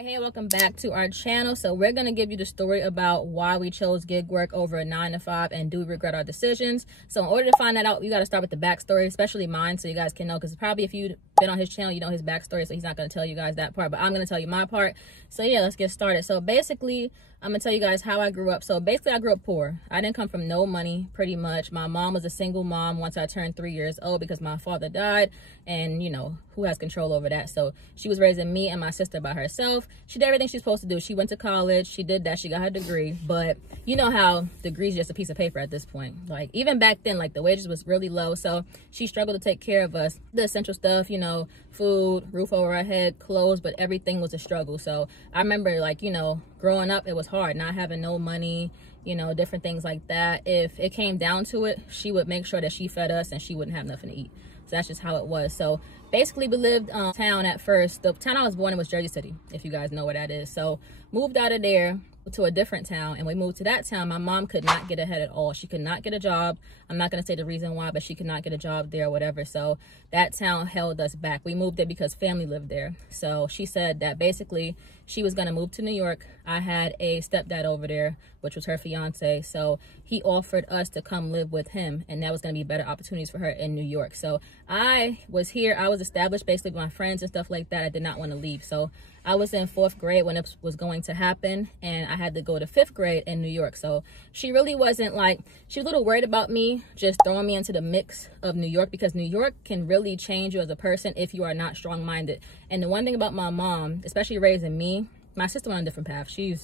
Alright, hey, welcome back to our channel. So we're going to give you the story about why we chose gig work over a 9-to-5 and do we regret our decisions. So in order to find that out, you got to start with the backstory, especially mine, so you guys can know, because probably if you've been on his channel, you know his backstory, so he's not going to tell you guys that part, but I'm going to tell you my part. So yeah, let's get started. So basically, I'm going to tell you guys how I grew up. So basically, I grew up poor. I didn't come from no money, pretty much. My mom was a single mom once I turned 3 years old because my father died, and you know, who has control over that? So she was raising me and my sister by herself. She did everything she's supposed to do. She went to college. She did that. She got her degree. But you know how degrees just a piece of paper at this point. Like, even back then, like, the wages was really low. So she struggled to take care of us. The essential stuff, you know, food, roof over our head, clothes, but everything was a struggle. So I remember, like, you know, growing up, it was hard, not having no money, you know, different things like that. If it came down to it, she would make sure that she fed us and she wouldn't have nothing to eat. So that's just how it was. So basically, we lived town at first. The town I was born in was Jersey City, if you guys know where that is. So moved out of there to a different town, and we moved to that town. My mom could not get ahead at all. She could not get a job. I'm not going to say the reason why, but she could not get a job there or whatever. So that town held us back. We moved there because family lived there. So she said that basically she was going to move to New York. I had a stepdad over there, which was her fiance. So he offered us to come live with him, and that was going to be better opportunities for her in New York. So I was here. I was established basically with my friends and stuff like that. I did not want to leave. So I was in 4th grade when it was going to happen, and I had to go to 5th grade in New York. So she really wasn't like, she was a little worried about me just throwing me into the mix of New York, because New York can really change you as a person if you are not strong-minded. And the one thing about my mom, especially raising me, my sister went on a different path. I'm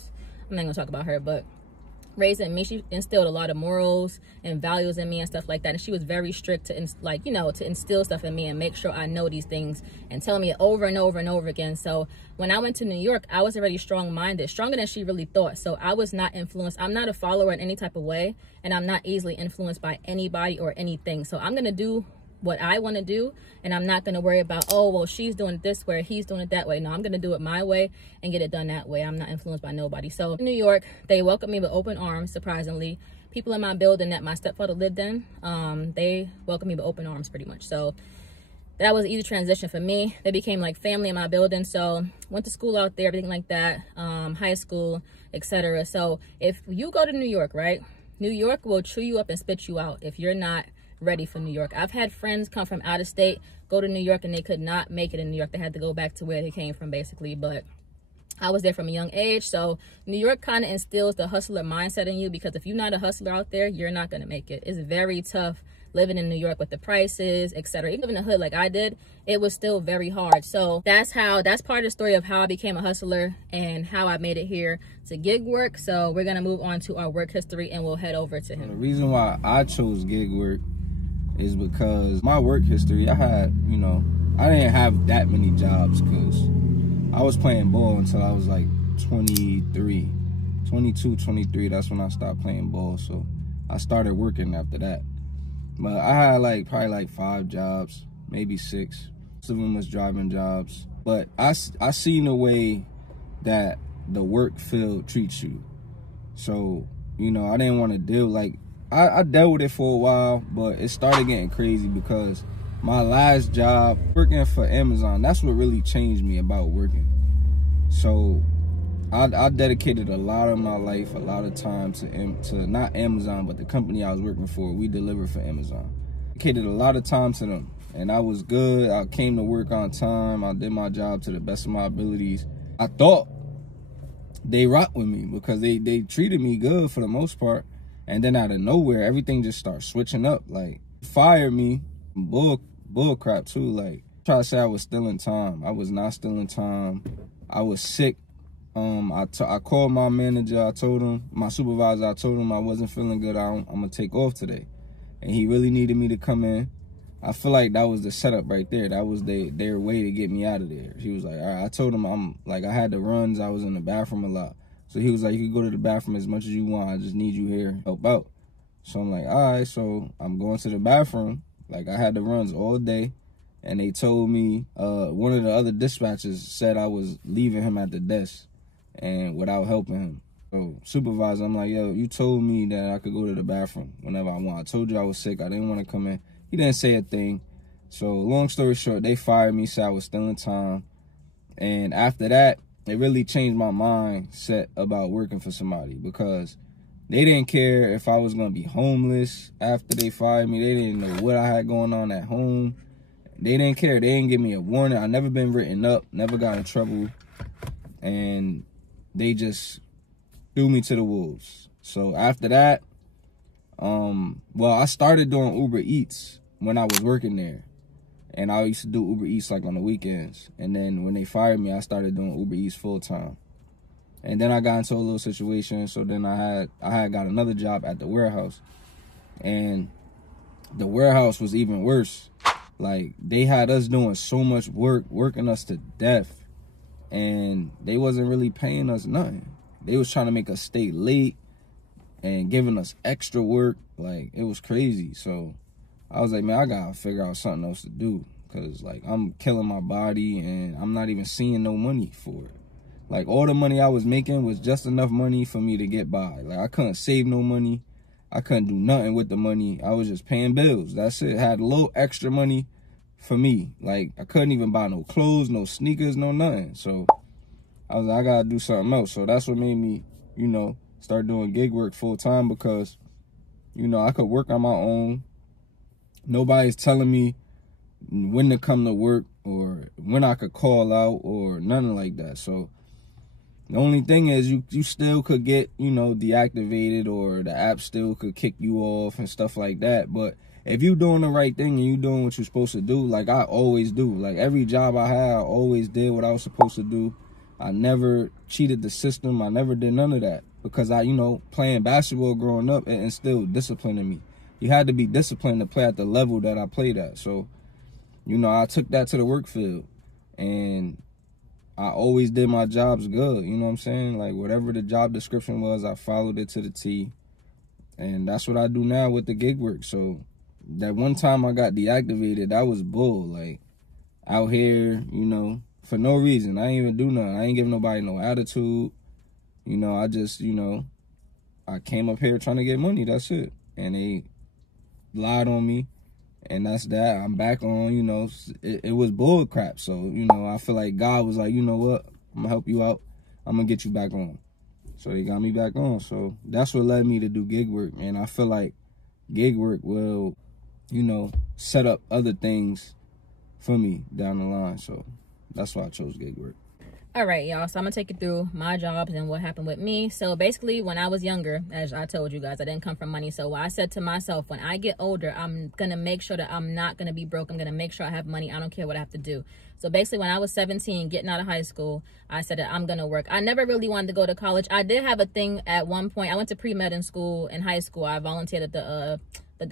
not gonna talk about her, but raising me, she instilled a lot of morals and values in me and stuff like that. And she was very strict to, like, you know, to instill stuff in me and make sure I know these things and tell me it over and over and over again. So when I went to New York, I was already strong-minded, stronger than she really thought. So I was not influenced. I'm not a follower in any type of way, and I'm not easily influenced by anybody or anything. So I'm gonna do what I want to do, and I'm not going to worry about, oh, well, she's doing it this way, he's doing it that way. No, I'm going to do it my way and get it done that way. I'm not influenced by nobody. So in New York, they welcomed me with open arms, surprisingly. People in my building that my stepfather lived in, they welcomed me with open arms pretty much. So that was an easy transition for me. They became like family in my building. So went to school out there, everything like that, high school, etc. So if you go to New York, right, New York will chew you up and spit you out if you're not ready for New York. I've had friends come from out of state, go to New York, and they could not make it in New York. They had to go back to where they came from, basically. But I was there from a young age. So New York kind of instills the hustler mindset in you, because if you're not a hustler out there, you're not going to make it. It's very tough living in New York with the prices, etc. Even in the hood like I did, it was still very hard. So that's part of the story of how I became a hustler and how I made it here to gig work. So we're going to move on to our work history, and we'll head over to him. The reason why I chose gig work is because my work history, I had, you know, I didn't have that many jobs, because I was playing ball until I was like 22, 23. That's when I stopped playing ball. So I started working after that. But I had like probably like 5 jobs, maybe 6. Most of them was driving jobs. But I seen the way that the work field treats you. So, you know, I didn't want to deal, like, I dealt with it for a while, but it started getting crazy because my last job, working for Amazon, that's what really changed me about working. So I dedicated a lot of my life, a lot of time to not Amazon, but the company I was working for. We delivered for Amazon. Dedicated a lot of time to them, and I was good. I came to work on time. I did my job to the best of my abilities. I thought they rocked with me because they treated me good for the most part. And then out of nowhere, everything just starts switching up. Like, fired me, bull crap too. Like, try to say I was stealing time. I was not stealing time. I was sick. I called my manager. I told him, my supervisor, I told him I wasn't feeling good. I'm gonna take off today. And he really needed me to come in. I feel like that was the setup right there. That was their way to get me out of there. He was like, all right. I told him I had the runs. I was in the bathroom a lot. So he was like, you can go to the bathroom as much as you want. I just need you here, help out. So I'm like, all right. So I'm going to the bathroom. Like, I had the runs all day. And they told me, one of the other dispatchers said I was leaving him at the desk and without helping him. So supervisor, I'm like, yo, you told me that I could go to the bathroom whenever I want. I told you I was sick. I didn't want to come in. He didn't say a thing. So long story short, they fired me, said I was stealing time. And after that, it really changed my mindset about working for somebody, because they didn't care if I was going to be homeless after they fired me. They didn't know what I had going on at home. They didn't care. They didn't give me a warning. I never been written up, never got in trouble. And they just threw me to the wolves. So after that, well, I started doing Uber Eats when I was working there. And I used to do Uber Eats like on the weekends. And then when they fired me, I started doing Uber Eats full time. And then I got into a little situation. So then I had got another job at the warehouse. And the warehouse was even worse. Like, they had us doing so much work, working us to death. And they wasn't really paying us nothing. They was trying to make us stay late and giving us extra work. Like, it was crazy. So I was like, man, I gotta figure out something else to do. Because, like, I'm killing my body and I'm not even seeing no money for it. Like, all the money I was making was just enough money for me to get by. Like, I couldn't save no money. I couldn't do nothing with the money. I was just paying bills. That's it. Had a little extra money for me. Like, I couldn't even buy no clothes, no sneakers, no nothing. So I was like, I gotta do something else. So that's what made me, you know, start doing gig work full time, because, you know, I could work on my own. Nobody's telling me when to come to work or when I could call out or nothing like that. So the only thing is you still could get, you know, deactivated, or the app still could kick you off and stuff like that. But if you doing the right thing and you doing what you're supposed to do, like I always do, like every job I had, I always did what I was supposed to do. I never cheated the system. I never did none of that, because I, you know, playing basketball growing up, it instilled discipline in me. You had to be disciplined to play at the level that I played at. So, you know, I took that to the work field, and I always did my jobs good. You know what I'm saying? Like, whatever the job description was, I followed it to the T. And that's what I do now with the gig work. So that one time I got deactivated, that was bull. Like, out here, you know, for no reason. I ain't even do nothing. I ain't give nobody no attitude. You know, I just, you know, I came up here trying to get money. That's it. And they lied on me. And that's that. I'm back on, you know, it was bull crap. So, you know, I feel like God was like, you know what? I'm going to help you out. I'm going to get you back on. So he got me back on. So that's what led me to do gig work. And I feel like gig work will, you know, set up other things for me down the line. So that's why I chose gig work. All right, y'all, so I'm gonna take you through my jobs and what happened with me. So basically, when I was younger, as I told you guys, I didn't come from money. So I said to myself, when I get older, I'm gonna make sure that I'm not gonna be broke. I'm gonna make sure I have money. I don't care what I have to do. So basically, when I was 17, getting out of high school, I said that I'm gonna work. I never really wanted to go to college. I did have a thing at one point. I went to pre-med in school, in high school. I volunteered at the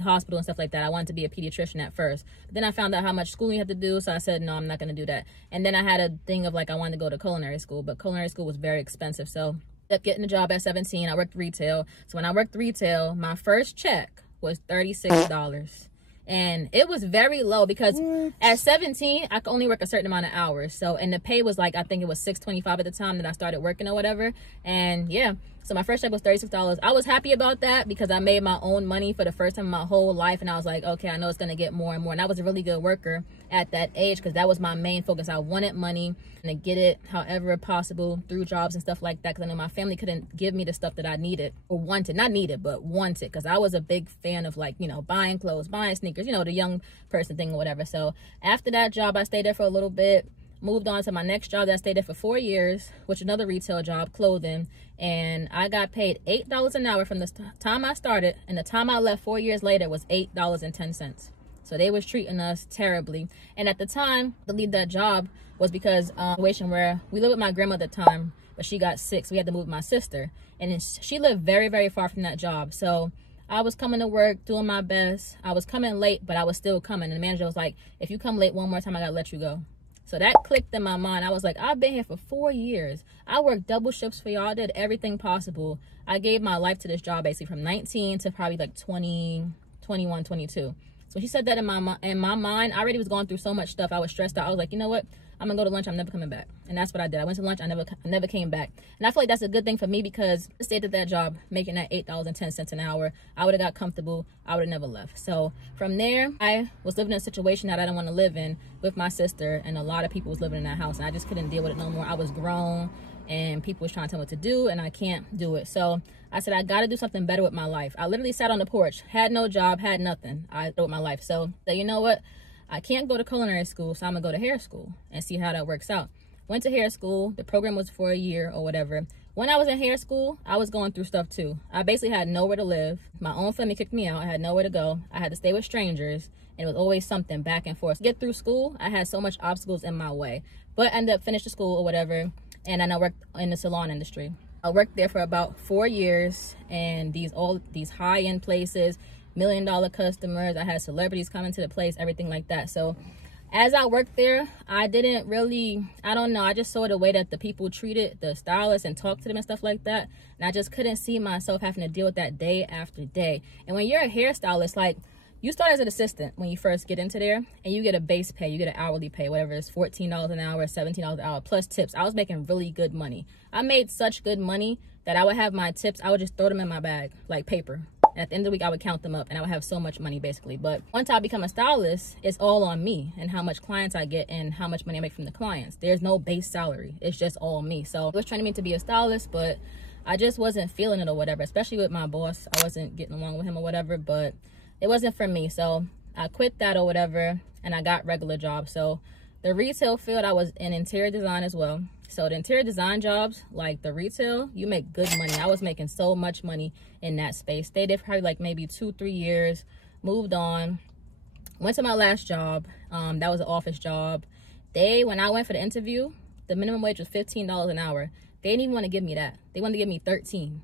hospital and stuff like that. I wanted to be a pediatrician at first. But then I found out how much schooling you had to do, so I said, no, I'm not going to do that. And then I had a thing of, like, I wanted to go to culinary school, but culinary school was very expensive. So I kept getting a job at 17. I worked retail. So when I worked retail, my first check was $36. And it was very low, because at 17, I could only work a certain amount of hours. So, and the pay was like, I think it was $6.25 at the time that I started working or whatever. And yeah, so my first check was $36. I was happy about that, because I made my own money for the first time in my whole life. And I was like, okay, I know it's going to get more and more. And I was a really good worker at that age, because that was my main focus. I wanted money and to get it however possible through jobs and stuff like that, because I know my family couldn't give me the stuff that I needed or wanted. Not needed, but wanted, because I was a big fan of, like, you know, buying clothes, buying sneakers, you know, the young person thing or whatever. So after that job, I stayed there for a little bit. Moved on to my next job that I stayed there for 4 years, which is another retail job, clothing. And I got paid $8 an hour from the time I started, and the time I left 4 years later was $8.10. So they was treating us terribly. And at the time, to leave that job was because situation where we lived with my grandmother at the time, but she got sick, so we had to move with my sister. And she lived very, very far from that job. So I was coming to work, doing my best. I was coming late, but I was still coming. And the manager was like, if you come late one more time, I gotta let you go. So that clicked in my mind. I was like, I've been here for 4 years. I worked double shifts for y'all. I did everything possible. I gave my life to this job, basically from 19 to probably like 20, 21, 22. So she said that in my mind, I already was going through so much stuff. I was stressed out. I was like, you know what? I'm gonna go to lunch, I'm never coming back. And that's what I did. I went to lunch, I never came back. And I feel like that's a good thing for me, because I stayed at that job making that $8.10 an hour, I would have got comfortable, I would have never left. So from there, I was living in a situation that I didn't want to live in with my sister, and a lot of people was living in that house, and I just couldn't deal with it no more. I was grown, and people was trying to tell me what to do, and I can't do it. So I said, I got to do something better with my life. I literally sat on the porch, had no job, had nothing. I did with my life. So you know what? I can't go to culinary school, so I'm gonna go to hair school and see how that works out. Went to hair school. The program was for a year or whatever. When I was in hair school, I was going through stuff too. I basically had nowhere to live. My own family kicked me out. I had nowhere to go. I had to stay with strangers, and it was always something back and forth. To get through school, I had so much obstacles in my way, but I ended up finishing school or whatever, and then I worked in the salon industry. I worked there for about 4 years, and all these high-end places, $1 million customers. I had celebrities coming to the place, everything like that. So as I worked there, I didn't really, I don't know, I just saw the way that the people treated the stylists and talked to them and stuff like that, and I just couldn't see myself having to deal with that day after day. And when you're a hairstylist, like, you start as an assistant when you first get into there, and you get a base pay, you get an hourly pay, whatever it is, $14 an hour, $17 an hour, plus tips. I was making really good money. I made such good money that I would have my tips, I would just throw them in my bag like paper. At the end of the week, I would count them up, and I would have so much money, basically. But once I become a stylist, it's all on me and how much clients I get and how much money I make from the clients. There's no base salary. It's just all me. So it was training me to be a stylist, but I just wasn't feeling it or whatever, especially with my boss. I wasn't getting along with him or whatever, but it wasn't for me. So I quit that or whatever, and I got regular jobs. So the retail field, I was in interior design as well. So the interior design jobs, like the retail, you make good money. I was making so much money in that space. Stayed there for probably like maybe 2-3 years, moved on, went to my last job. That was an office job. When I went for the interview, the minimum wage was $15 an hour. They didn't even want to give me that. They wanted to give me $13,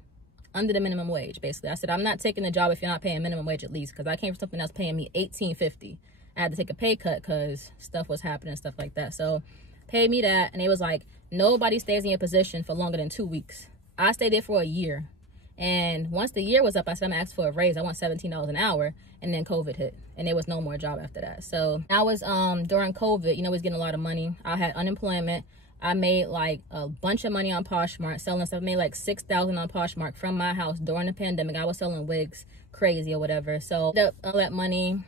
under the minimum wage, basically. I said, I'm not taking the job if you're not paying minimum wage at least, because I came from something that's paying me $18.50. I had to take a pay cut because stuff was happening and stuff like that. So paid me that, and it was like, nobody stays in your position for longer than 2 weeks. I stayed there for a year, and once the year was up, I said, I'm gonna ask for a raise. I want $17 an hour, and then COVID hit, and there was no more job after that. So I was during COVID, you know, I was getting a lot of money. I had unemployment. I made like a bunch of money on Poshmark selling stuff. I made like $6,000 on Poshmark from my house during the pandemic. I was selling wigs, crazy or whatever. So all that money,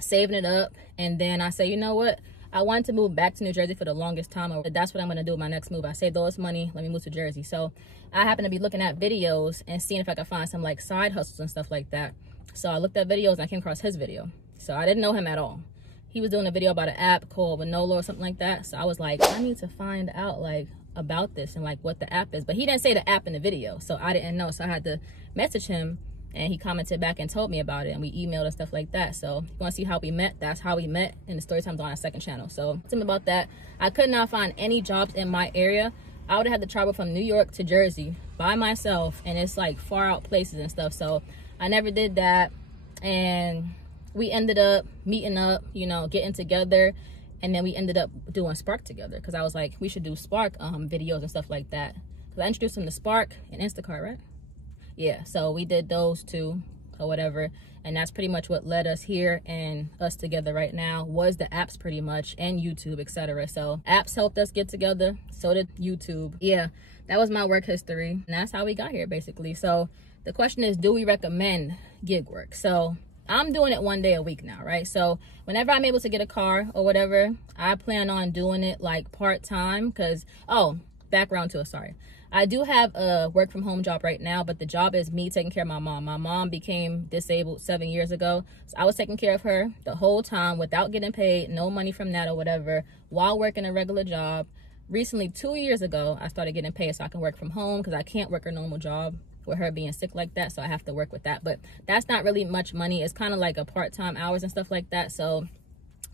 saving it up, and then I said, you know what? I wanted to move back to New Jersey for the longest time. That's what I'm going to do with my next move. I saved all this money. Let me move to Jersey. So I happened to be looking at videos and seeing if I could find some like side hustles and stuff like that. So I looked at videos and I came across his video. So I didn't know him at all. He was doing a video about an app called Manolo or something like that. So I was like, I need to find out like about this and like what the app is. But he didn't say the app in the video, so I didn't know. So I had to message him, and he commented back and told me about it, and we emailed and stuff like that. So if you want to see how we met, that's how we met, and the story time's on our second channel. So tell me about that. I could not find any jobs in my area. I would have had to travel from New York to Jersey by myself, and it's like far out places and stuff. So I never did that, and we ended up meeting up, you know, getting together, and then we ended up doing Spark together, because I was like, we should do Spark videos and stuff like that, because I introduced him to Spark and Instacart, right? Yeah, so we did those two or whatever, and that's pretty much what led us here and us together right now, was the apps pretty much, and YouTube, etc. So apps helped us get together, so did YouTube. Yeah, that was my work history, and that's how we got here basically. So the question is, do we recommend gig work? So I'm doing it 1 day a week now, right? So whenever I'm able to get a car or whatever, I plan on doing it like part-time, because, oh, background to it, sorry. I do have a work from home job right now, but the job is me taking care of my mom. My mom became disabled 7 years ago, so I was taking care of her the whole time without getting paid, no money from that or whatever, while working a regular job. Recently, 2 years ago, I started getting paid so I can work from home, because I can't work a normal job with her being sick like that, so I have to work with that. But that's not really much money. It's kind of like a part-time hours and stuff like that, so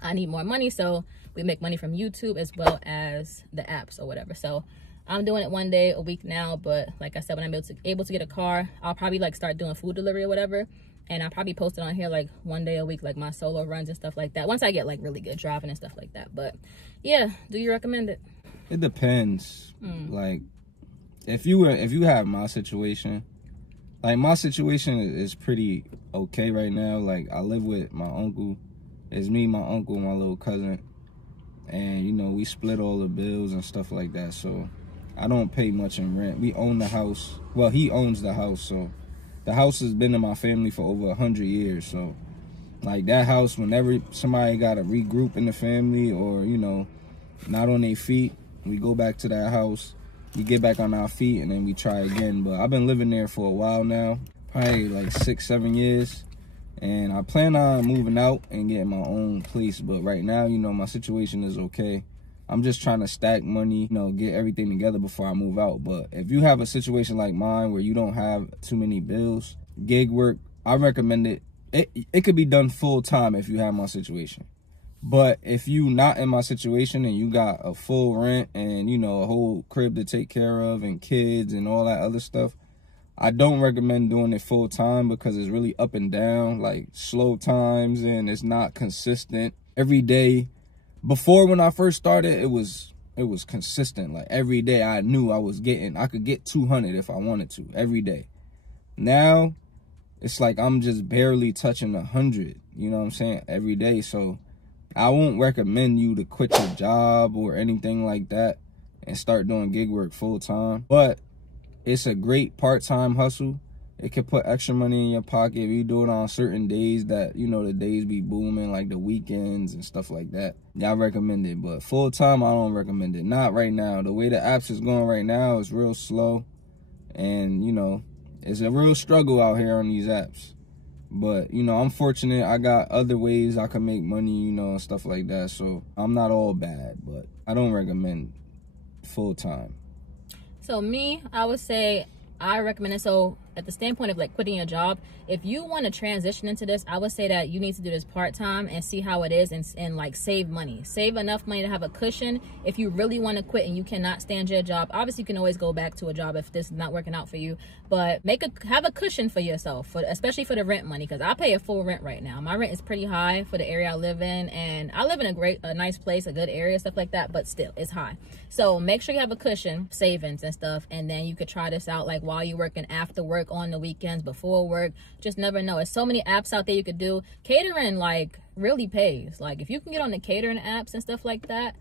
I need more money. So we make money from YouTube as well as the apps or whatever. So I'm doing it 1 day a week now, but like I said, when I'm able to get a car, I'll probably like start doing food delivery or whatever, and I'll probably post it on here like 1 day a week, like my solo runs and stuff like that, once I get like really good driving and stuff like that. But yeah, do you recommend it? It depends. Like if you have my situation, like my situation is pretty okay right now. Like I live with my uncle. It's me, my uncle, my little cousin, And, you know, we split all the bills and stuff like that. So I don't pay much in rent. We own the house. Well, he owns the house. So the house has been in my family for over 100 years. So, like, that house, whenever somebody got to regroup in the family or, you know, not on their feet, we go back to that house. We get back on our feet, and then we try again. But I've been living there for a while now, probably like 6-7 years. And I plan on moving out and getting my own place. But right now, you know, my situation is okay. I'm just trying to stack money, you know, get everything together before I move out. But if you have a situation like mine where you don't have too many bills, gig work, I recommend it. It could be done full time if you have my situation. But if you not in my situation and you got a full rent and, you know, a whole crib to take care of and kids and all that other stuff, I don't recommend doing it full time because it's really up and down, like slow times, and it's not consistent. Every day, before when I first started, it was consistent. Like every day I knew I could get 200 if I wanted to every day. Now it's like I'm just barely touching 100, you know what I'm saying, every day. So I won't recommend you to quit your job or anything like that and start doing gig work full time. But it's a great part-time hustle. It can put extra money in your pocket if you do it on certain days that, you know, the days be booming, like the weekends and stuff like that. Yeah, I recommend it. But full time, I don't recommend it. Not right now. The way the apps is going right now is real slow. And, you know, it's a real struggle out here on these apps. But, you know, I'm fortunate. I got other ways I can make money, you know, and stuff like that. So I'm not all bad, but I don't recommend full time. So me, I would say I recommend it. So at the standpoint of like quitting your job, if you want to transition into this, I would say that you need to do this part-time and see how it is and like save money. Save enough money to have a cushion if you really want to quit and you cannot stand your job. Obviously, you can always go back to a job if this is not working out for you, but have a cushion for yourself, especially for the rent money, because I pay a full rent right now. My rent is pretty high for the area I live in, and I live in a nice place, a good area, stuff like that, but still, it's high. So make sure you have a cushion, savings and stuff, and then you could try this out like while you're working, after work, on the weekends, before work. Just never know. There's so many apps out there you could do. Catering like really pays. Like if you can get on the catering apps and stuff like that,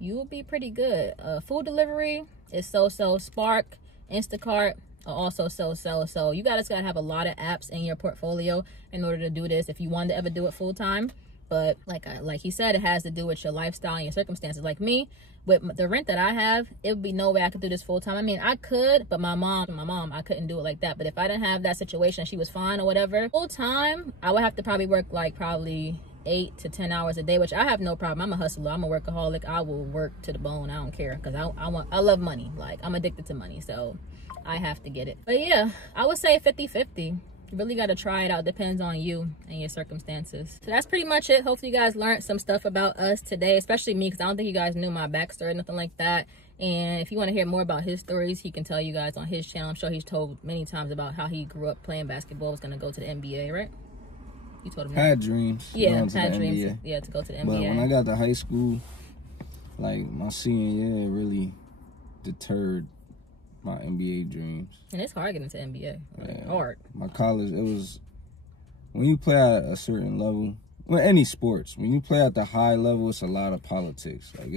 you will be pretty good. Food delivery is so. Spark, Instacart are also so. You guys gotta have a lot of apps in your portfolio in order to do this if you want to ever do it full time. But like he said, it has to do with your lifestyle and your circumstances. Like me, with the rent that I have, it would be no way I could do this full time. I mean, I could, but my mom, I couldn't do it like that. But if I didn't have that situation, she was fine or whatever, full time, I would have to probably work like probably 8 to 10 hours a day, which I have no problem. I'm a hustler. I'm a workaholic. I will work to the bone. I don't care, because I love money. Like, I'm addicted to money, so I have to get it. But yeah, I would say 50-50. You really got to try it out. Depends on you and your circumstances. So that's pretty much it. Hopefully you guys learned some stuff about us today, especially me, because I don't think you guys knew my backstory, nothing like that. And if you want to hear more about his stories, he can tell you guys on his channel. I'm sure he's told many times about how he grew up playing basketball, was going to go to the NBA, right? You told him. Had dreams. Yeah, had dreams. NBA. Yeah, to go to the NBA. But when I got to high school, like my senior year, it really deterred my NBA dreams. And it's hard getting into NBA. Like, hard. My college, it was, when you play at a certain level, well, any sports, when you play at the high level, it's a lot of politics. Like,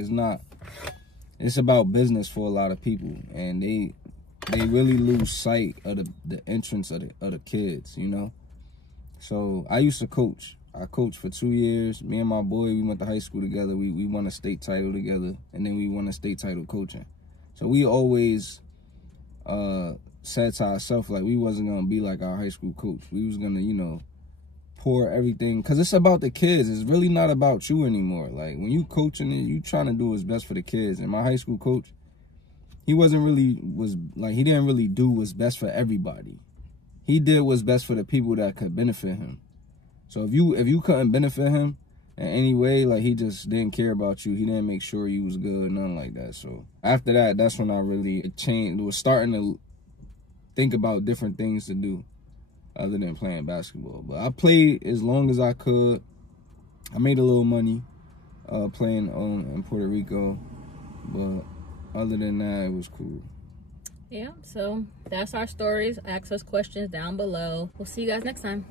it's about business for a lot of people. And they really lose sight of the entrance of the kids, you know? So I used to coach. I coached for 2 years. Me and my boy, we went to high school together. We won a state title together, and then we won a state title coaching. So we always said to ourselves, like, we wasn't going to be like our high school coach. We was going to, you know, pour everything, because it's about the kids. It's really not about you anymore. Like, when you coaching it, you trying to do what's best for the kids. And my high school coach, he didn't really do what's best for everybody. He did what's best for the people that could benefit him. So if you couldn't benefit him in any way, like, he just didn't care about you. He didn't make sure you was good, nothing like that. So after that, that's when I really changed. Was starting to think about different things to do other than playing basketball. But I played as long as I could. I made a little money playing in Puerto Rico. But other than that, it was cool. Yeah, so that's our stories. Ask us questions down below. We'll see you guys next time.